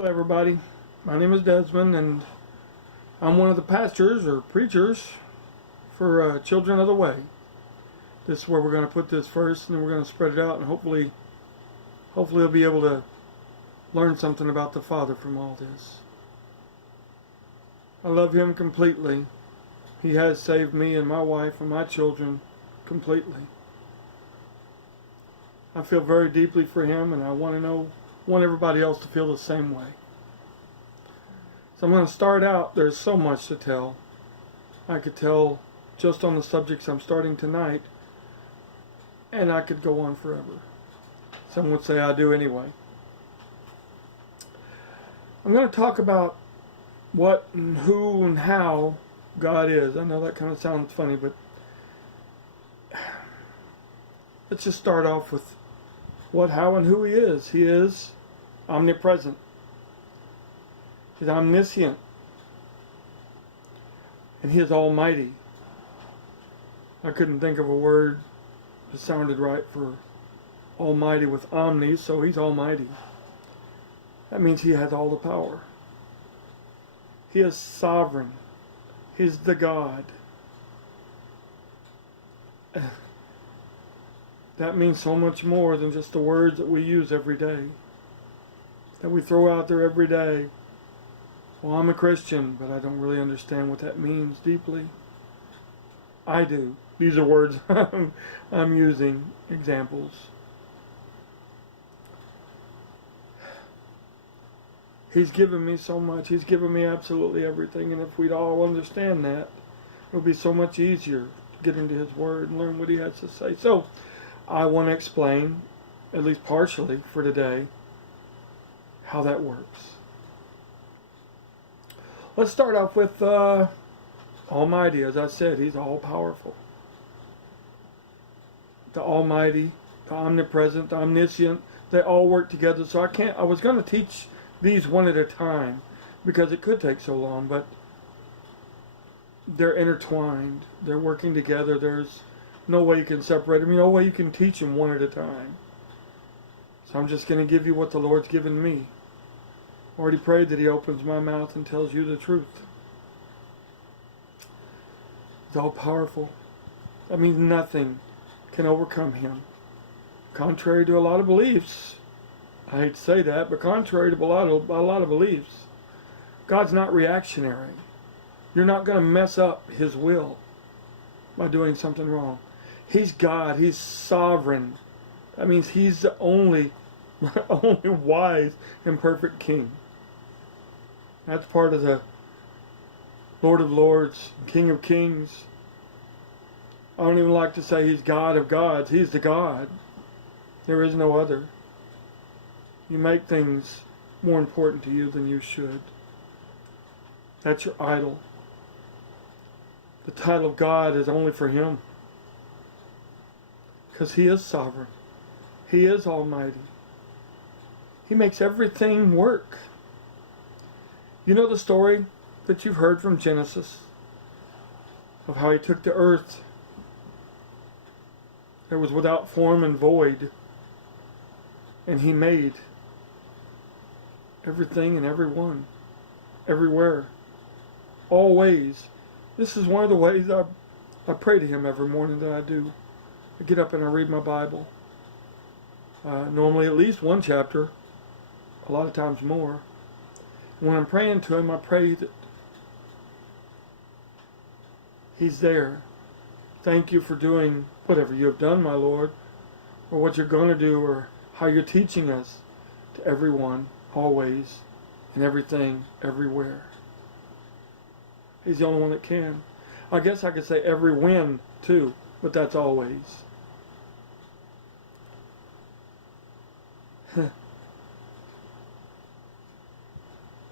Hello everybody, my name is Desmond and I'm one of the pastors or preachers for Children of the Way. This is where we're going to put this first and then we're going to spread it out and hopefully you'll be able to learn something about the Father from all this. I love Him completely. He has saved me and my wife and my children completely. I feel very deeply for Him and I want everybody else to feel the same way. So I'm going to start out. There's so much to tell. I could tell just on the subjects I'm starting tonight, and I could go on forever. Some would say I do anyway. I'm going to talk about what and who and how God is. I know that kind of sounds funny, but let's just start off with what, how, and who He is. He is omnipresent. He's omniscient. And He is almighty. I couldn't think of a word that sounded right for almighty with omni, so He's almighty. That means He has all the power. He is sovereign. He's the God. That means so much more than just the words that we use every day, that we throw out there every day. Well, I'm a Christian, but I don't really understand what that means deeply. I do. These are words I'm using, examples. He's given me so much. He's given me absolutely everything, and if we'd all understand that, it would be so much easier to get into His Word and learn what He has to say. So, I want to explain, at least partially for today, how that works. Let's start off with Almighty. As I said, He's all-powerful. The Almighty, the Omnipresent, the Omniscient, they all work together. So I was going to teach these one at a time because it could take so long, but they're intertwined. They're working together. There's no way you can separate them. No way you can teach them one at a time. So I'm just going to give you what the Lord's given me. Already prayed that He opens my mouth and tells you the truth. He's all powerful. That means nothing can overcome Him. Contrary to a lot of beliefs, I hate to say that, but contrary to a lot of beliefs, God's not reactionary. You're not going to mess up His will by doing something wrong. He's God. He's sovereign. That means He's the only wise and perfect King. That's part of the Lord of Lords, King of Kings. I don't even like to say He's God of gods. He's the God. There is no other. You make things more important to you than you should. That's your idol. The title of God is only for Him. Because He is sovereign. He is almighty. He makes everything work. You know the story that you've heard from Genesis of how He took the earth that was without form and void, and He made everything and everyone, everywhere, always. This is one of the ways I pray to Him every morning that I do. I get up and I read my Bible. Normally at least one chapter, a lot of times more. When I'm praying to Him, I pray that He's there. Thank you for doing whatever you have done, my Lord, or what you're going to do, or how you're teaching us, to everyone, always, and everything, everywhere. He's the only one that can. I guess I could say every when, too, but that's always.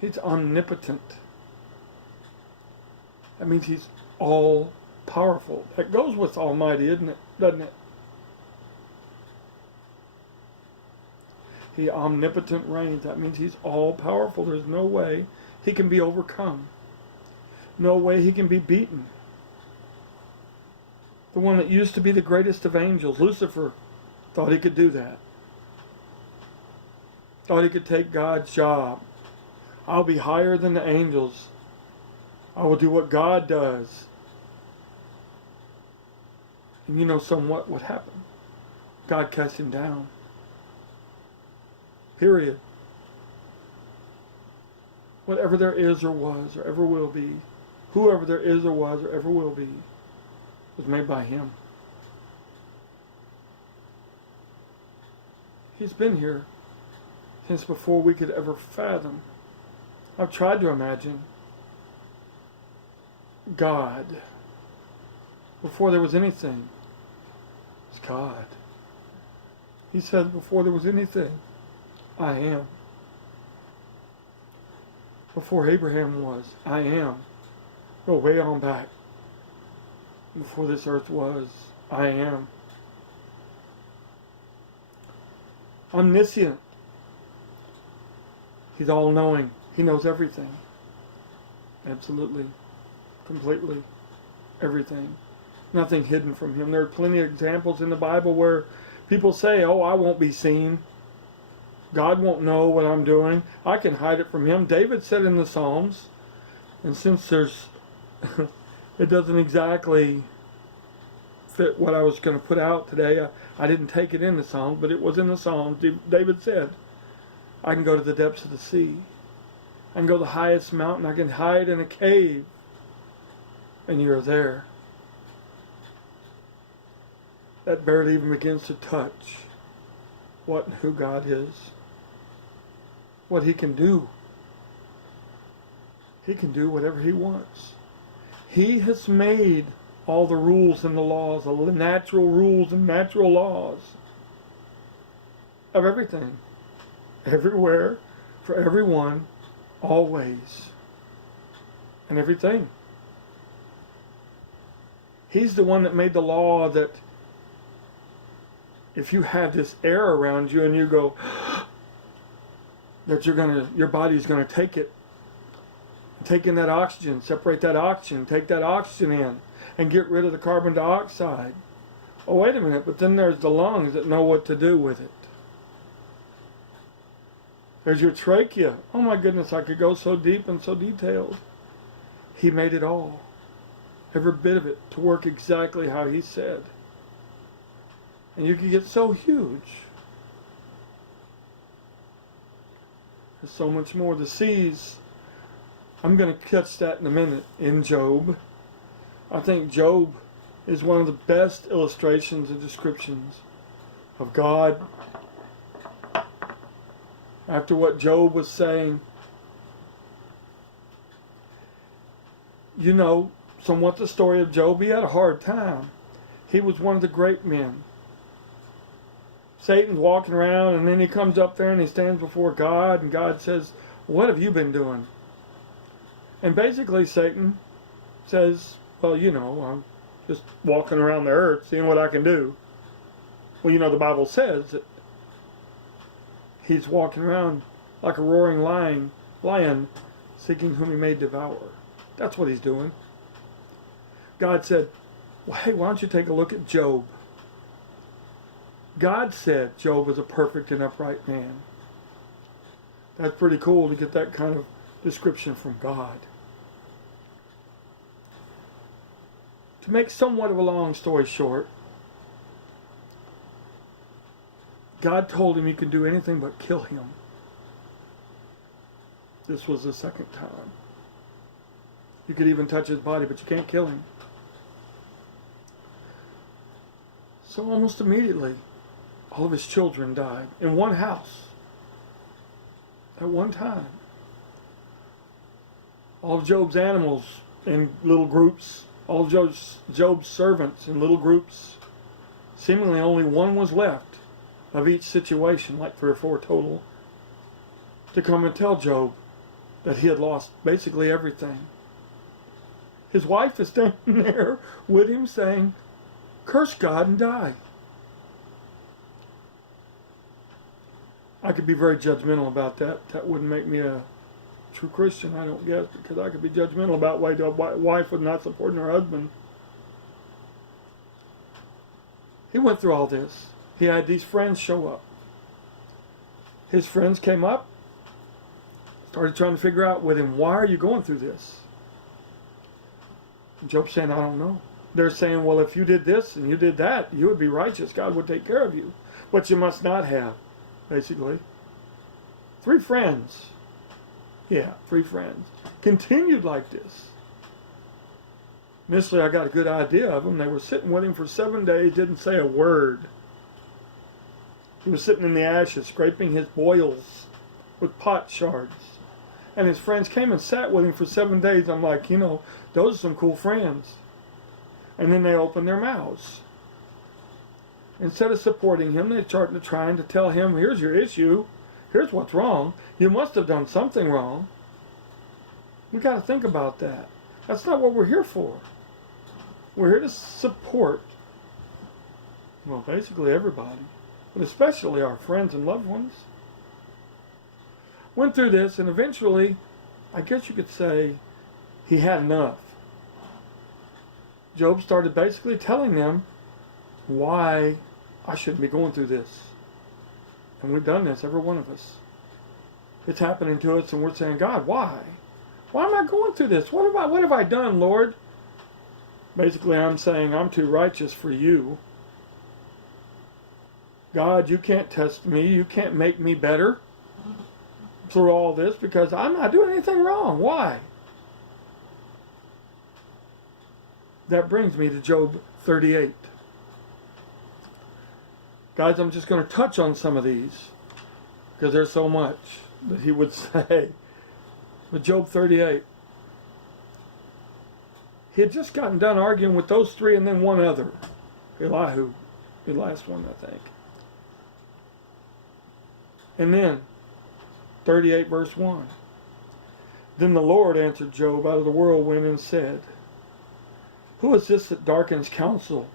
He's omnipotent. That means He's all-powerful. That goes with almighty, doesn't it? He omnipotent reigns. That means He's all-powerful. There's no way He can be overcome. No way He can be beaten. The one that used to be the greatest of angels, Lucifer, thought he could do that. Thought he could take God's job. I'll be higher than the angels. I will do what God does. And you know somewhat what happened. God cast him down. Period. Whatever there is or was or ever will be, whoever there is or was or ever will be, was made by him. He's been here since before we could ever fathom. I've tried to imagine God. Before there was anything, it's God. He said before there was anything, I am. Before Abraham was, I am. Go way on back. Before this earth was, I am. Omniscient. He's all-knowing. He knows everything. Absolutely. Completely. Everything. Nothing hidden from him. There are plenty of examples in the Bible where people say, oh, I won't be seen. God won't know what I'm doing. I can hide it from him. David said in the Psalms, and since there's, it doesn't exactly fit what I was going to put out today, I didn't take it in the Psalms, but it was in the Psalms. David said, I can go to the depths of the sea. I can go to the highest mountain. I can hide in a cave. And you're there. That barely even begins to touch what and who God is. What he can do. He can do whatever he wants. He has made all the rules and the laws, all the natural rules and natural laws of everything. Everywhere, for everyone, always. And everything. He's the one that made the law that if you have this air around you and you go, that your body's gonna take it. Take in that oxygen, separate that oxygen, take that oxygen in, and get rid of the carbon dioxide. Oh, wait a minute, but then there's the lungs that know what to do with it. There's your trachea. Oh my goodness, I could go so deep and so detailed. He made it all. Every bit of it to work exactly how he said. And you can get so huge. There's so much more. The seas, I'm going to catch that in a minute in Job. I think Job is one of the best illustrations and descriptions of God. After what Job was saying, you know somewhat the story of Job. He had a hard time. He was one of the great men. Satan's walking around, and then he comes up there and he stands before God, and God says, what have you been doing? And basically Satan says, well, you know, I'm just walking around the earth seeing what I can do. Well, you know, the Bible says that he's walking around like a roaring lion seeking whom he may devour. That's what he's doing. God said, well, hey, why don't you take a look at Job? God said Job was a perfect and upright man. That's pretty cool to get that kind of description from God. To make somewhat of a long story short, God told him he could do anything but kill him. This was the second time. You could even touch his body, but you can't kill him. So almost immediately, all of his children died in one house at one time. All of Job's animals in little groups, all of Job's servants in little groups. Seemingly only one was left of each situation, like 3 or 4 total, to come and tell Job that he had lost basically everything. His wife is standing there with him saying, curse God and die. I could be very judgmental about that. That wouldn't make me a true Christian, I don't guess, because I could be judgmental about why the wife was not supporting her husband. He went through all this. He had these friends show up. His friends came up, Started trying to figure out with him, why are you going through this? And Job's saying, I don't know. They're saying, well, if you did this and you did that, you would be righteous. God would take care of you. But you must not have, basically. 3 friends. Yeah, 3 friends. Continued like this. Initially, I got a good idea of them. They were sitting with him for 7 days, didn't say a word. He was sitting in the ashes, scraping his boils with pot shards. And his friends came and sat with him for 7 days. I'm like, those are some cool friends. And then they opened their mouths. Instead of supporting him, they started trying to tell him, here's your issue. Here's what's wrong. You must have done something wrong. We got to think about that. That's not what we're here for. We're here to support, well, basically everybody, but especially our friends and loved ones. Went through this, and eventually, I guess you could say, he had enough. Job started basically telling them why I shouldn't be going through this. And we've done this, every one of us. It's happening to us, and we're saying, God, why? Why am I going through this? What have I done, Lord? Basically, I'm saying I'm too righteous for you. God, you can't test me. You can't make me better through all this because I'm not doing anything wrong. Why? That brings me to Job 38. Guys, I'm just going to touch on some of these because there's so much that he would say. But Job 38. He had just gotten done arguing with those 3 and then one other. Elihu, the last one, I think. And then, 38 verse 1. Then the Lord answered Job out of the whirlwind and said, who is this that darkens counsel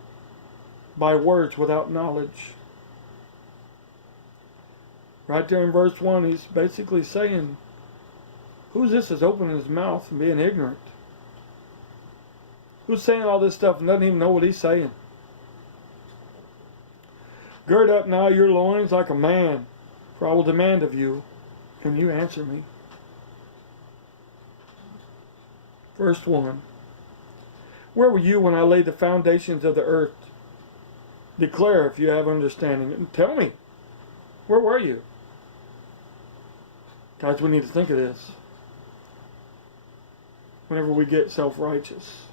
by words without knowledge? Right there in verse 1, he's basically saying, who's this that's opening his mouth and being ignorant? Who's saying all this stuff and doesn't even know what he's saying? Gird up now your loins like a man, for I will demand of you, and you answer me. Verse 1. Where were you when I laid the foundations of the earth? Declare if you have understanding. And tell me, where were you? Guys, we need to think of this. Whenever we get self-righteous,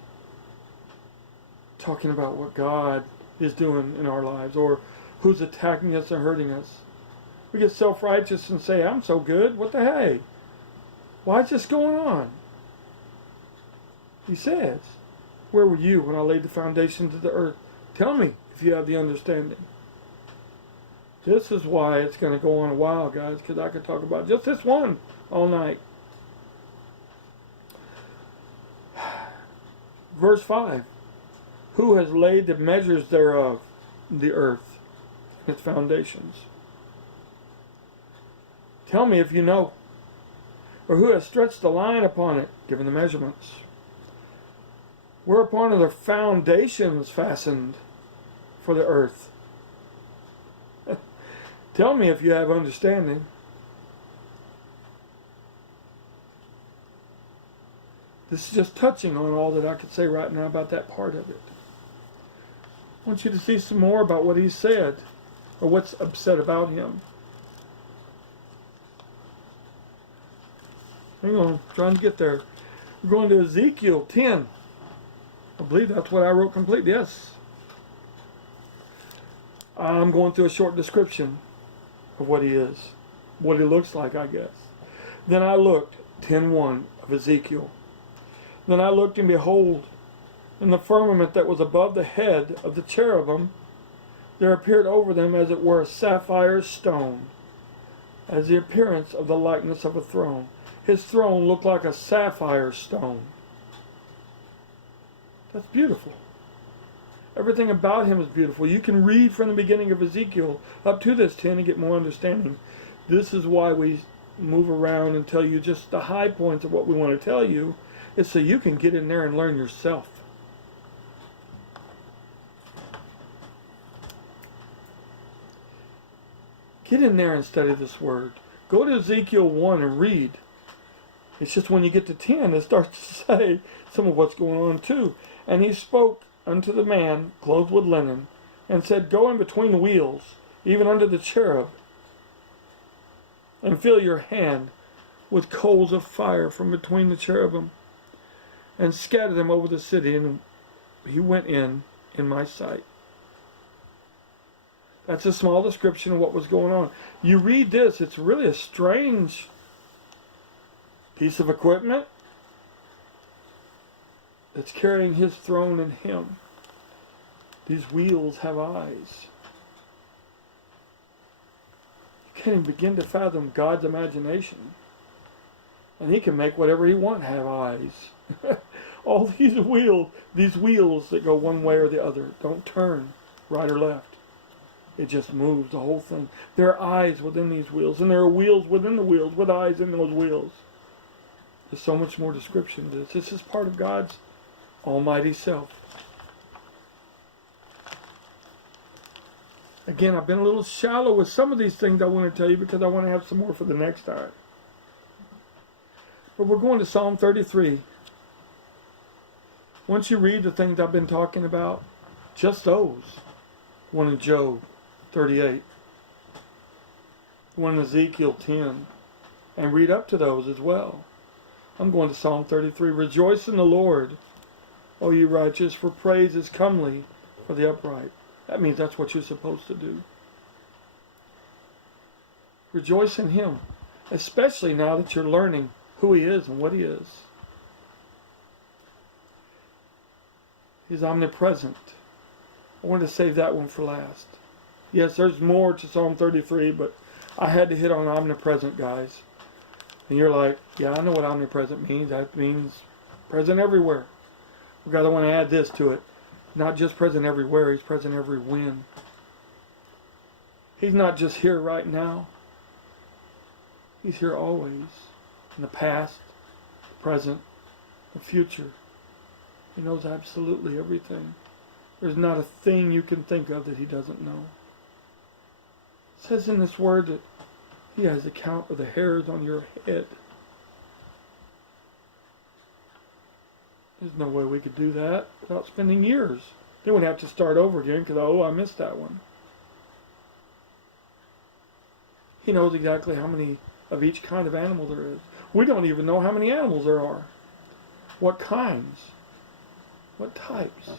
talking about what God is doing in our lives, or who's attacking us and hurting us. We get self-righteous and say, I'm so good, what the hey? Why is this going on? He says, where were you when I laid the foundations of the earth? Tell me if you have the understanding. This is why it's going to go on a while, guys, because I could talk about just this one all night. Verse 5. Who has laid the measures thereof, the earth, and its foundations? Tell me if you know. Or who has stretched the line upon it, given the measurements? Whereupon are the foundations fastened for the earth? Tell me if you have understanding. This is just touching on all that I could say right now about that part of it. I want you to see some more about what he said, or what's upset about him. Hang on, I'm trying to get there. We're going to Ezekiel 10. I believe that's what I wrote complete. Yes. I'm going through a short description of what he is, what he looks like, I guess. Then I looked, 10:1 of Ezekiel. Then I looked, and behold, in the firmament that was above the head of the cherubim, there appeared over them as it were a sapphire stone, as the appearance of the likeness of a throne. His throne looked like a sapphire stone. That's beautiful. Everything about him is beautiful. You can read from the beginning of Ezekiel up to this 10 and get more understanding. This is why we move around and tell you just the high points of what we want to tell you. It's so you can get in there and learn yourself. Get in there and study this word. Go to Ezekiel 1 and read It's just when you get to 10, it starts to say some of what's going on too. And he spoke unto the man clothed with linen, and said, Go in between the wheels, even under the cherub, and fill your hand with coals of fire from between the cherubim, and scatter them over the city. And he went in my sight. That's a small description of what was going on. You read this, it's really a strange piece of equipment that's carrying his throne and him. These wheels have eyes. You can't even begin to fathom God's imagination. And he can make whatever he wants have eyes. All these wheels that go one way or the other, don't turn right or left. It just moves, the whole thing. There are eyes within these wheels, and there are wheels within the wheels with eyes in those wheels. There's so much more description to this. This is part of God's almighty self. Again, I've been a little shallow with some of these things I want to tell you because I want to have some more for the next time. But we're going to Psalm 33. Once you read the things I've been talking about, just those. One in Job 38. One in Ezekiel 10. And read up to those as well. I'm going to Psalm 33. Rejoice in the Lord, O you righteous, for praise is comely for the upright. That means that's what you're supposed to do. Rejoice in Him, especially now that you're learning who He is and what He is. He's omnipresent. I wanted to save that one for last. Yes, there's more to Psalm 33, but I had to hit on omnipresent, guys. And you're like, yeah, I know what omnipresent means. That means present everywhere. We've got to want to add this to it. Not just present everywhere, He's present every when. He's not just here right now. He's here always. In the past, the present, the future. He knows absolutely everything. There's not a thing you can think of that He doesn't know. It says in this word that He has the count of the hairs on your head. There's no way we could do that without spending years. Then we'd have to start over again because, I missed that one. He knows exactly how many of each kind of animal there is. We don't even know how many animals there are. What kinds? What types?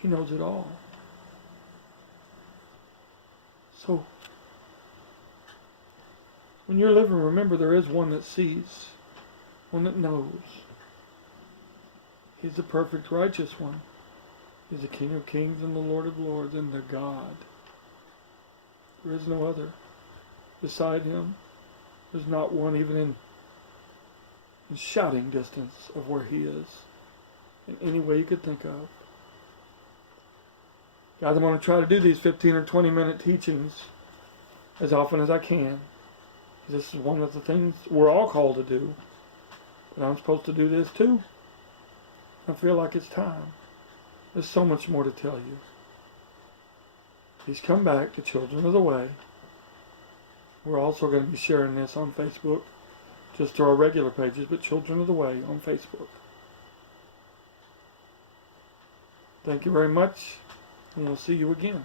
He knows it all. So, when you're living, remember there is one that sees, one that knows. He's the perfect righteous one. He's the King of kings and the Lord of lords and the God. There is no other beside Him. There's not one even in shouting distance of where He is in any way you could think of. Guys, I'm going to try to do these 15 or 20 minute teachings as often as I can. This is one of the things we're all called to do. But I'm supposed to do this too. I feel like it's time. There's so much more to tell you. Please come back to Children of the Way. We're also going to be sharing this on Facebook, just to our regular pages, but Children of the Way on Facebook. Thank you very much, and we'll see you again.